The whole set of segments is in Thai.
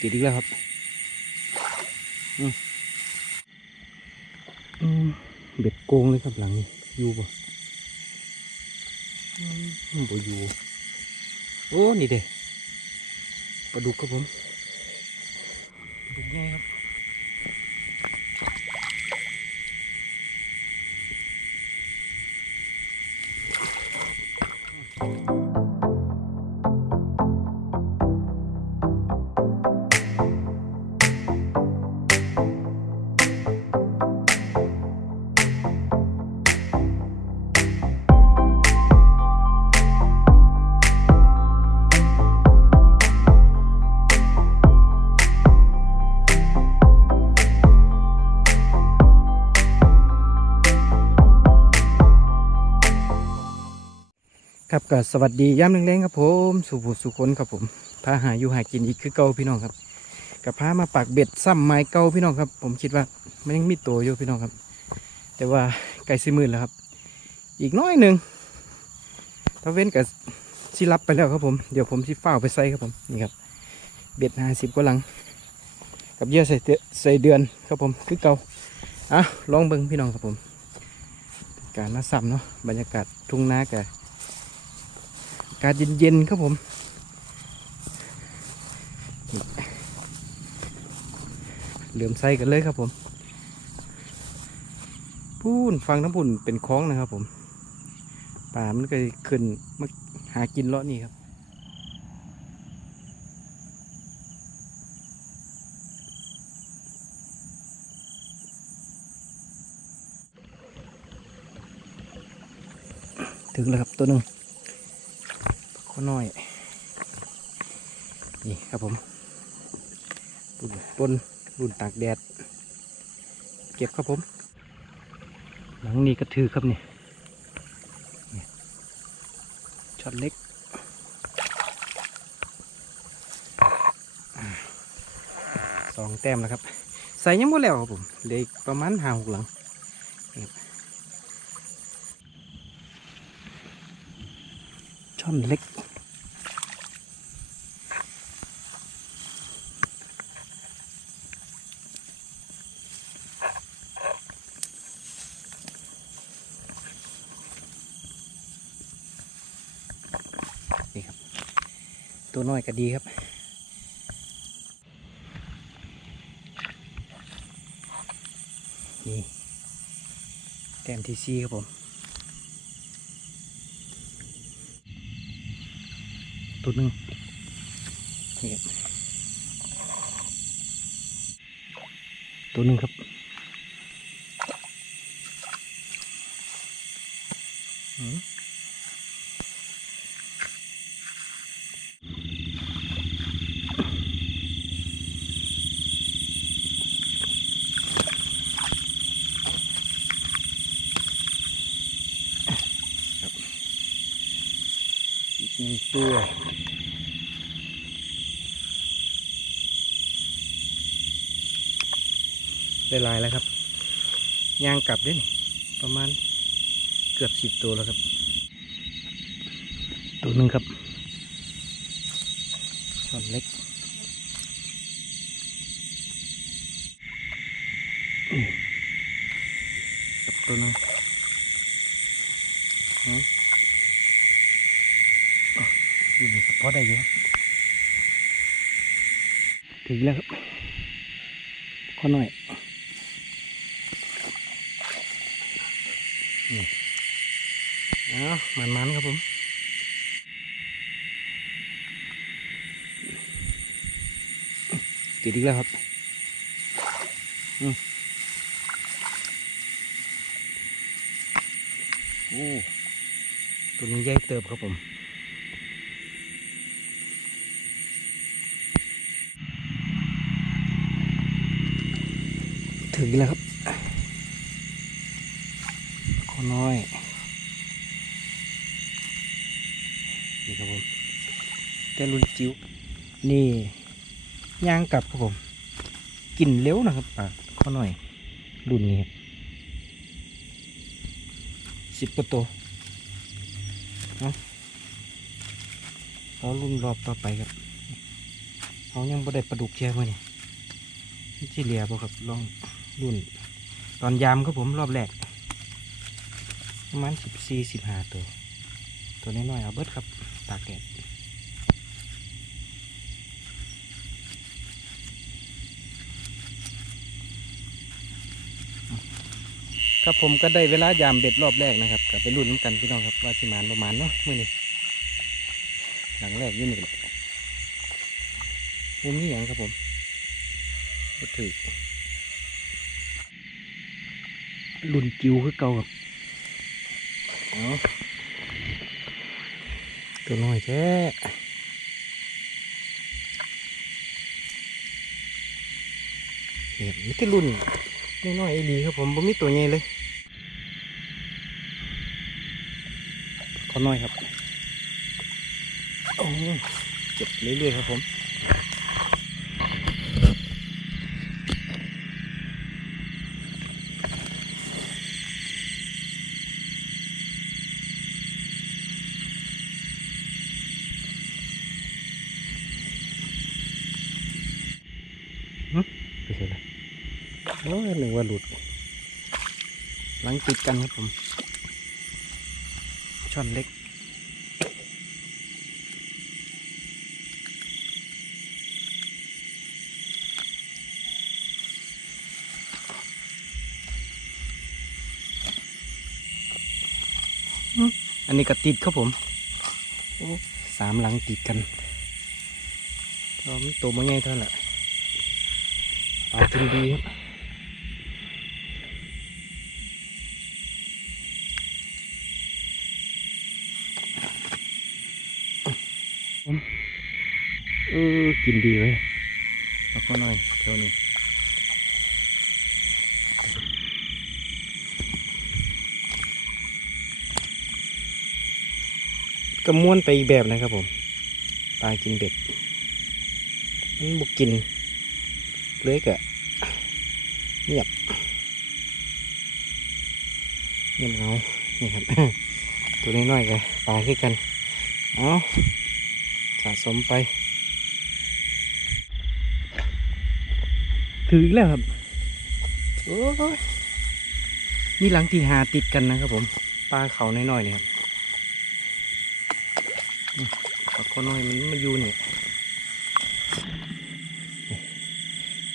ติดอีกแล้วครับอืมเบ็ดโกงเลยครับหลังนี้อยู่บ่อืมบ่อยู่ โอ้ นี่เด้ปลาดุกครับผมดุกง่ายครับ ก็สวัสดีย้ำแรงๆครับผมสุภูสุคนครับผมพาหาอยู่หากินอีกคือเก่าพี่น้องครับกับพามาปักเบ็ดซ้ำไม้เก่าพี่น้องครับ ผมคิดว่ามันยังมีตัวอยู่พี่น้องครับ แต่ว่าไก่สิมืนแล้วครับ อีกน้อยหนึ่งถ้าเว้นกับสิรับไปแล้วครับผมเดี๋ยวผมสิฝ้าไปใส่ครับผมนี่ครับเบ็ดห้าสิบกว่าหลัง กับเยื่อใส่เตใส่เดือนครับผมคือเก่าอะลองเบิ้งพี่น้องครับผม การมาซ้ำเนาะบรรยากาศทุ่งนากับากาศเย็นๆครับผมเหลื่อมไส้กันเลยครับผมพูนฟังน้ำปุ่นเป็นคลองนะครับผมป่ามันก็ขึ้นมาหากินเลาะนี่ครับถึงแล้วครับตัวหนึ่ง น้อย นี่ครับผมรุ่นปนรุ่นตากแดด เก็บครับผม หลังนี้ก็ถือครับนี่นี่ช็อตเล็กสองแต้มแล้วครับ ใส่ยังหมดแล้วครับผมเหลืออีกประมาณห้าหกหลังนี่ครับช่อนเล็ก นี่ครับ ตัว น้อยก็ดีครับนี่แต้มที่ซีครับผม ตัวหนึ่งนี่ครับตัวหนึ่งครับอืม อีกหนึ่งตัวได้ลายแล้วครับยางกลับด้วยนี่ประมาณเกือบสิบตัวแล้วครับ ตัวหนึ่งครับช้อนเล็กอืมกับตัวหนึ่ง อยู่ในสปอตได้เยอะถึงแล้วครับข้อหน่อยนี่เอามันมันๆครับผมติดอีกแล้วครับอืมโอ้ตัวนี้ใหญ่เติบครับผม ถึงแล้วครับขอน้อยนี่ครับผมแต่รุ่นจิ๋วนี่ย่างกลับครับผมกินเร็วนะครับปลาข้อน้อย รุ่นนี้ครับสิบกว่าตัวเนาะเอารุ่นรอบต่อไปครับเขายังบ่ได้ปลาดุกเชียมาเนี่ยนี่สิเหลียบ่ครับลอง รุ่น ตอนยามครับผมรอบแรกประมาณสิบสี่สิบห้าตัว ตัวน้อยๆเอาเบิดครับ ตากแดดครับผมก็ได้เวลายามเบ็ดรอบแรกนะครับกับไปรุ่นน้ำกันพี่น้องครับว่าสิมานประมาณเนาะมื่อนี้หลังแรกยี่นี่แหละมุมนี้อย่างครับผมก็ถือ รุ่นจิวคือเก่าครับเอาตัวน้อยแท้เนี่ยไม่ได้รุ่นน้อยๆอีดีครับผมผมมีตัวใหญ่เลยขอน้อยครับโอ้เจ็บเรื่อยๆครับผม หลุด หลังติดกันครับผม ช่อนเล็ก อันนี้ก็ติดครับผม สามหลังติดกันตัวมันใหญ่เท่านั้นแหละปลากินดีครับ ออกินดีเว้ยแล้วก็หน่อยเท่านี้ก็ม้วนไปอีกแบบนะครับผมปลากินเบ็ด มันบุกกินเลยกะเงียบเงียบเงานี่ครับ ตัวน้อยๆกันปลาขึ้นกัน เอาสะสมไป ถืออีกแล้วครับโอ้ยนี่หลังที่หาติดกันนะครับผมปลาเขาน้อยๆนี่ครับอืมปลาเขาน้อยมันมาอยู่นี่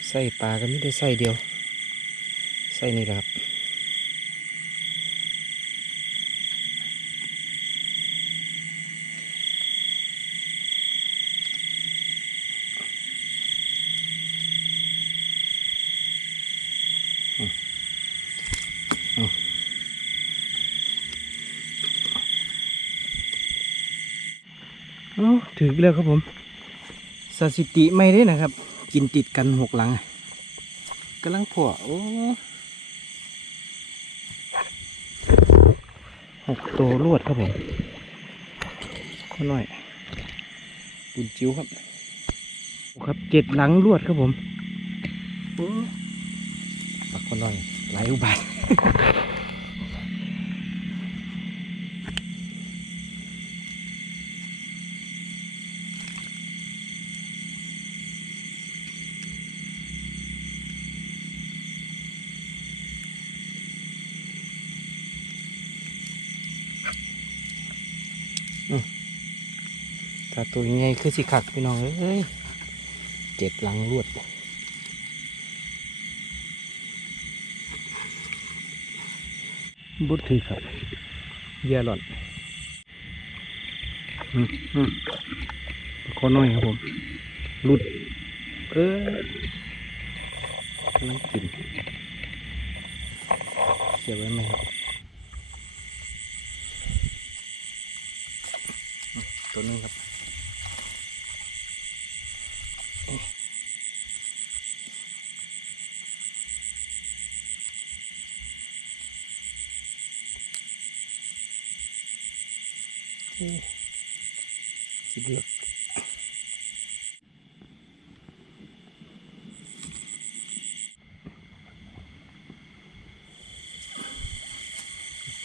ใส่ปลาก็ไม่ได้ใส่เดียว ใส่นี่แหละครับ อืมเอาเอาถืออีกแล้ว ครับผมสถิติไม่ได้นะครับ กินติดกันหกหลังกำลังผัวโอ้หกตัวรวดครับผมข้อหน่อยบุญจิ๋วครับครับเจ็ดหลังรวดครับผมโอ้ปักข้อหน่อยหลายอุบาย ถ้าตัวใหญ่คือสิขักพี่น้องเอ้ยเจ็ดหลังรวดบุตรถือครับเยื่หล่อนขอน่อยครับผมหลุด เออน้ำกินเสียไว้ไหมครับอืมตัวนึงครับ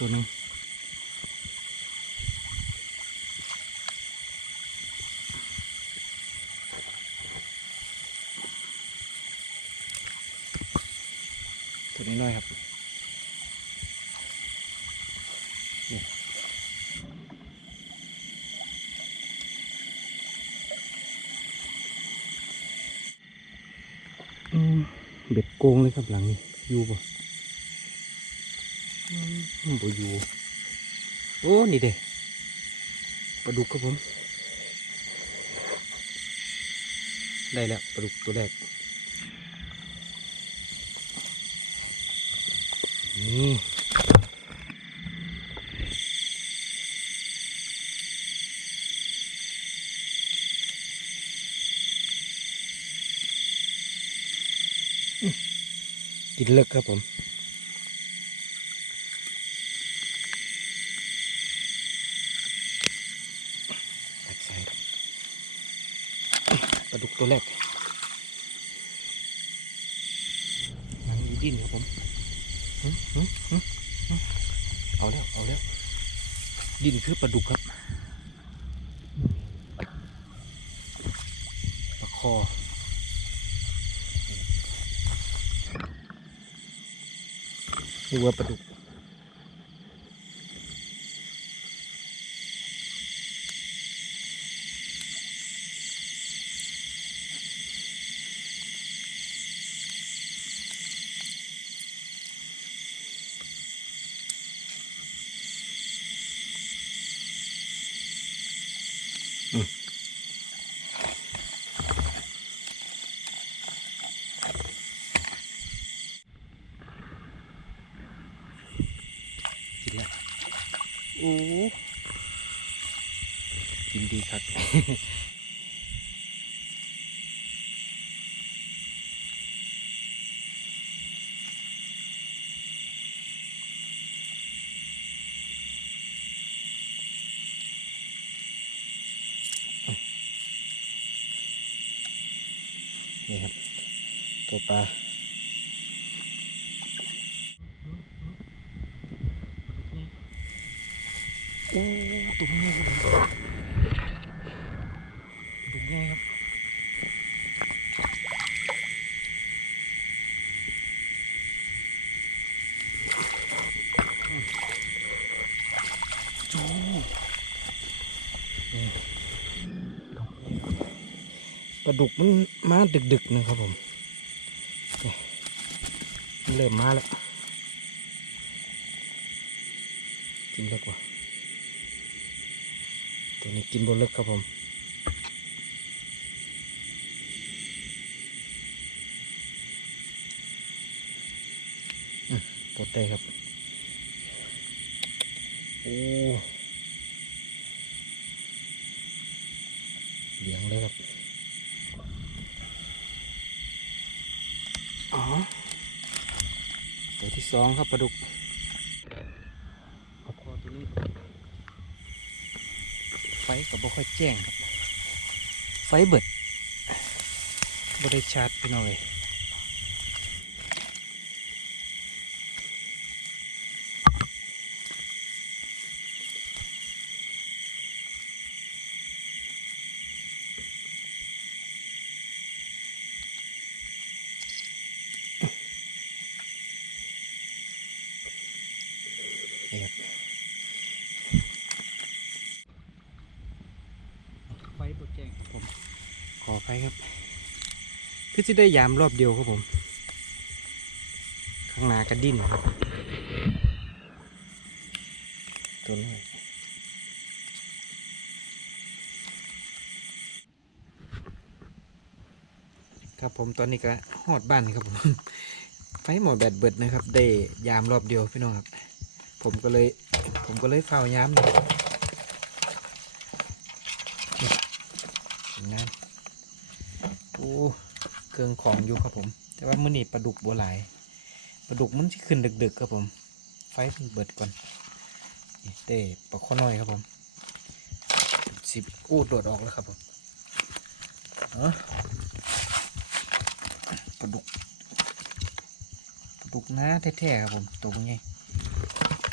ตัวนึงตัวนี้น้อยครับเบ็ดโกงเลยครับหลังนี้อยู่บ่ บอยู่โอ้นี่เด้ปลาดุกครับผม ได้แล้วปลาดุกตัวแรกนี่กินเลิกครับผม ตัดใส่ปลาดุก ตัวแรกยังดิ้นครับผมเอาแล้ว เอาแล้ว ดิ้นคือปลาดุกครับปลาคอนี่ว่าปลาดุกนแล้ว โอ้กินดีครับ นี่ครับ ตัวปลาโอ้ตัวใหญ่ครับผมตัวใหญ่ครับจูนี่ ปลาดุกมันมาดึกๆนะครับผมเริ่มมาแล้วกินเล็กว่ะตัวนี้กินบนเลิกครับผมอืมปวดเตะครับ โอ้เลี้ยงเลยครับ อ๋อตัวที่สองครับปลาดุกเอาคอตัวนี้ไฟก็บ่ค่อยแจ้งครับ ไฟเบิดบ่ได้ชาร์จพี่น้อยนี่ครับ ไฟบดแจ้งครับผม ขอไฟครับ คือจะได้ยามรอบเดียวครับผม ข้างหน้ากระดิ้นครับ ตัวน้ครับผมตอนนี้ก็หอดบ้านครับผม ไฟหมดแบตเบิดนะครับ ได้ยามรอบเดียวพี่น้องครับ ผมก็เลย ผมก็เลยเฝ้ายามนี่นี่ผลงาน โอ้เค รื่องของอยู่ครับผม แต่ว่ามื้อนี้ปลาดุกบัวหลายปลาดุกมันสิขึ้นดึก ๆ ครับผม ไฟมันเบิดก่อนเต้ปลาข้อน้อยครับผมสิบอู้โดดออกแล้วครับผมเออปลาดุกปลาดุกน้าแท้ๆครับผมตัวเป็นไง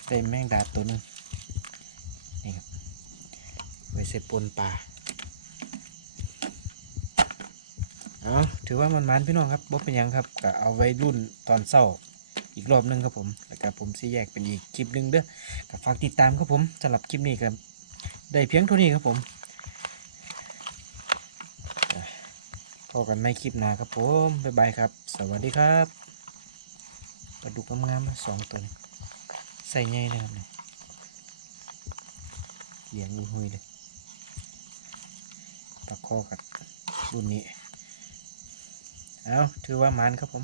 ได้แมงดาตัวหนึงนี่ครับไว้เสร็จปนปลา เอาถือว่ามันมันพี่น้องครับบ่เป็นยังครับก็เอาไว้รุ่นตอนเศร้าอีกรอบหนึงครับผมแล้วก็ผมสิแยกเป็นอีกคลิปหนึงเด้อก็ฝากติดตามครับผมสำหรับคลิปนี้ครับได้เพียงเท่านี้ครับผมพอกันไม่คลิปหน้าครับผมบ๊ายบายครับ สวัสดีครับปลาดุกงามๆสองตัวใส่ใหญ่เลยครับเนี่ยเลี้ยงดูหุยเลยปลาคอกับรุ่นนี้ เอาถือว่ามันครับผม